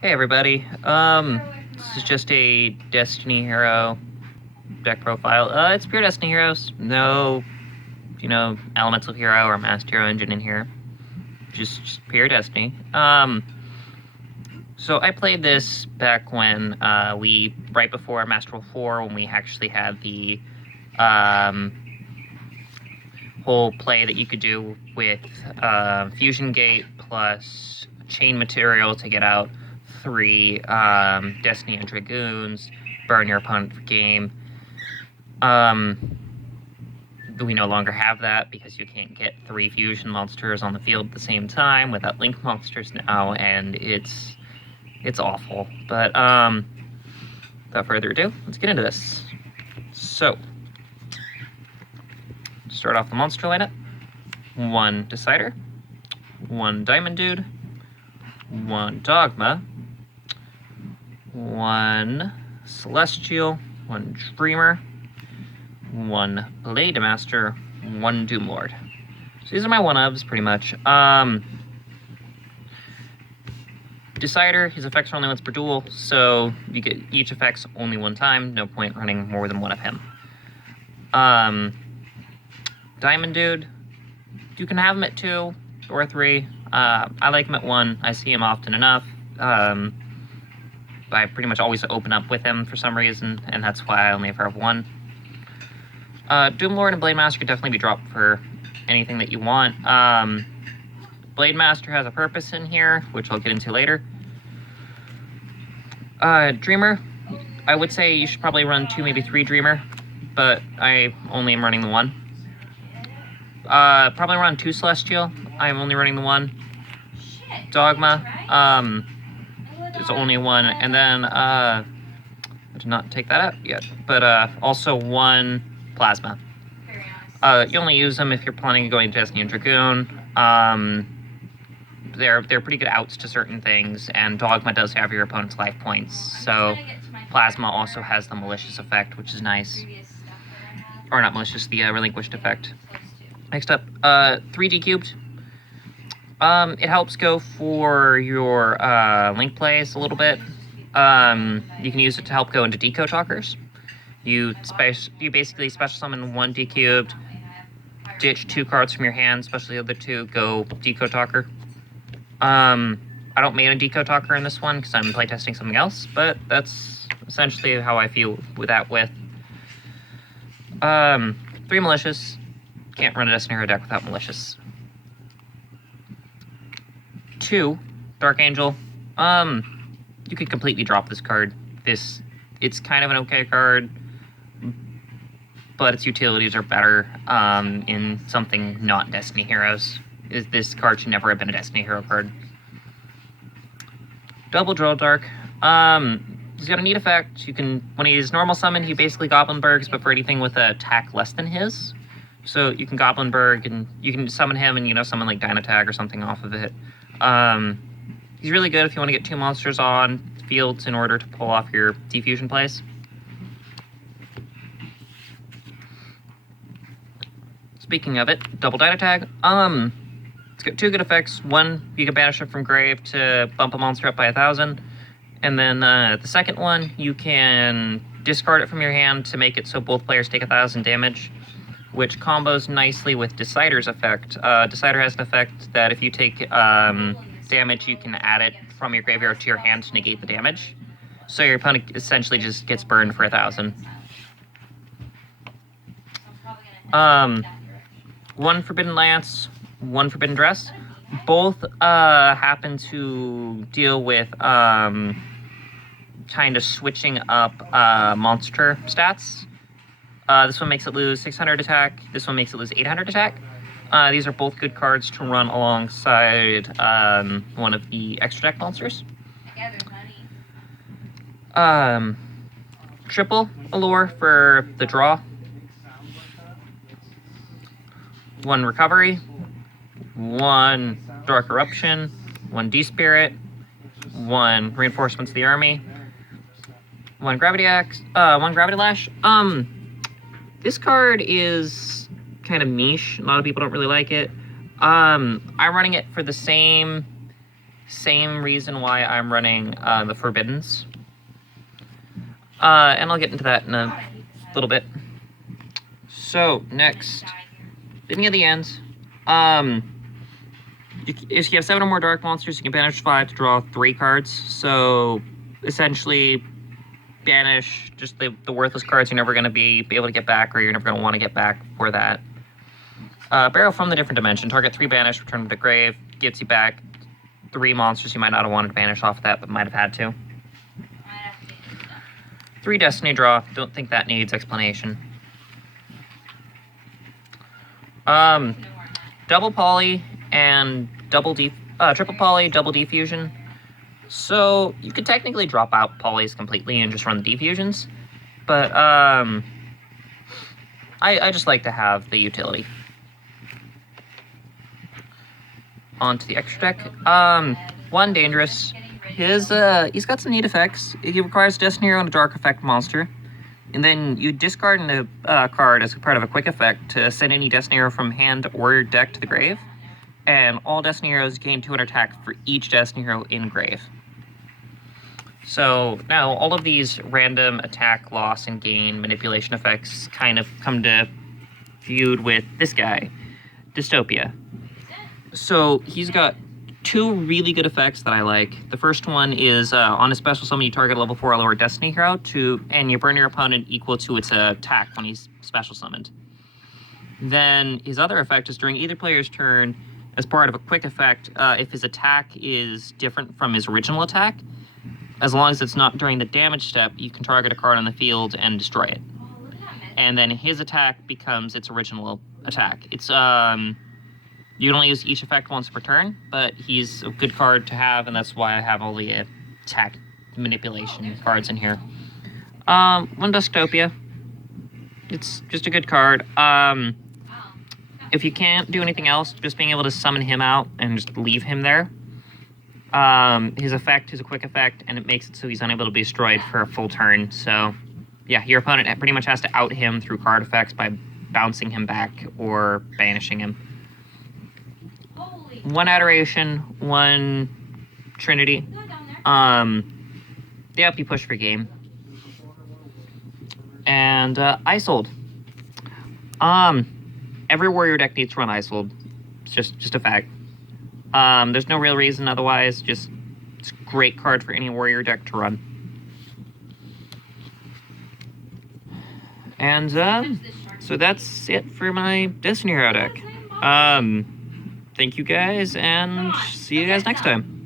Hey everybody, this is just a Destiny Hero deck profile. It's pure Destiny Heroes. No, Elemental Hero or Master Hero engine in here. Just pure Destiny. So I played this back when, right before Master Rule 4, when we actually had the, whole play that you could do with, Fusion Gate plus Chain Material to get out 3 Destiny and Dragoons, burn your opponent for game. We no longer have that because you can't get 3 fusion monsters on the field at the same time without link monsters now, and it's awful. But without further ado, let's get into this. So, start off the monster lineup. 1 Decider, 1 Diamond Dude, 1 Dogma, 1 Celestial, 1 Dreamer, 1 Blade Master, 1 Doom Lord. So these are my one-ofs, pretty much. Decider, his effects are only once per duel, so you get each effect's only 1 time. No point running more than 1 of him. Diamond Dude, you can have him at 2 or 3. I like him at 1. I see him often enough. I pretty much always open up with him for some reason, and that's why I only ever have 1. Doom Lord and Blade Master could definitely be dropped for anything that you want. Blade Master has a purpose in here, which I'll get into later. Dreamer, I would say you should probably run 2, maybe 3 Dreamer, but I only am running the 1. Probably run 2 Celestial. I am only running the 1. Dogma, is only 1, and then, I did not take that out yet, but, also 1 Plasma. You only use them if you're planning on going to Destiny and Dragoon. They're pretty good outs to certain things, and Dogma does have your opponent's life points, so Plasma also has the Malicious effect, which is nice. Or not Malicious, the Relinquished effect. Next up, 3D Cubed. It helps go for your link plays a little bit. You can use it to help go into Deco Talkers. You basically special summon 1 D-Cubed, ditch 2 cards from your hand, especially the other 2, go Deco Talker. I don't main a Deco Talker in this one because I'm playtesting something else, but that's essentially how I feel with that with. 3 Malicious. Can't run a Destiny Hero deck without Malicious. 2 Dark Angel. You could completely drop this card. It's kind of an okay card, but its utilities are better in something not Destiny Heroes. This card should never have been a Destiny Hero card. Double Drill Dark. He's got a neat effect. You can, when he's normal summoned, he basically Goblinbergs, but for anything with an attack less than his. So you can Goblinberg, and you can summon him and, summon like Dagger Tag or something off of it. He's really good if you want to get 2 monsters on fields in order to pull off your defusion plays. Speaking of it, double Dagger Tag. It's got 2 good effects. 1, you can banish it from grave to bump a monster up by 1,000. And then the second one, you can discard it from your hand to make it so both players take 1,000 damage, which combos nicely with Decider's effect. Decider has an effect that if you take damage, you can add it from your graveyard to your hand to negate the damage. So your opponent essentially just gets burned for 1,000. 1 Forbidden Lance, 1 Forbidden Dress. Both happen to deal with kind of switching up monster stats. This one makes it lose 600 attack. This one makes it lose 800 attack. These are both good cards to run alongside one of the extra deck monsters. Triple Allure for the draw. 1 Recovery. 1 Dark Eruption. 1 D-Spirit. 1 Reinforcements of the Army. 1 Gravity Axe. 1 Gravity Lash. This card is kind of niche. A lot of people don't really like it. I'm running it for the same Same reason why I'm running the Forbiddens. And I'll get into that in a little bit. So, next, beginning of the end. If you have 7 or more dark monsters, you can banish 5 to draw 3 cards. So, essentially, banish just the worthless cards you're never going to be able to get back, or you're never going to want to get back for that. Barrow from the different dimension. Target 3 banish, return them to grave. Gives you back 3 monsters you might not have wanted to banish off of that, but might have had to. 3 destiny draw. Don't think that needs explanation. Double poly and triple poly, double defusion. So you could technically drop out polys completely and just run the defusions, but I just like to have the utility. On to the extra deck. 1 dangerous. He's got some neat effects. He requires Destiny Hero and a Dark Effect monster. And then you discard a card as a part of a quick effect to send any Destiny Hero from hand or deck to the grave. And all Destiny Heroes gain 200 attack for each Destiny Hero in grave. So now all of these random attack, loss, and gain manipulation effects kind of come to feud with this guy, Dystopia. So he's got 2 really good effects that I like. The first one is on a special summon, you target a level 4 or lower Destiny Hero and you burn your opponent equal to its attack when he's special summoned. Then his other effect is during either player's turn, as part of a quick effect, if his attack is different from his original attack, as long as it's not during the damage step, you can target a card on the field and destroy it. And then his attack becomes its original attack. It's you can only use each effect once per turn, but he's a good card to have, and that's why I have all the attack manipulation cards in here. 1 Dystopia. It's just a good card. If you can't do anything else, just being able to summon him out and just leave him there. His effect is a quick effect, and it makes it so he's unable to be destroyed for a full turn. So, yeah, your opponent pretty much has to out him through card effects by bouncing him back or banishing him. 1 Adoration, 1 Trinity. They help you push for game. And Isold. Every warrior deck needs to run Isold. It's just a fact. There's no real reason otherwise. Just it's a great card for any warrior deck to run. And so that's it for my Destiny Hero deck. Thank you guys, and see you guys next time.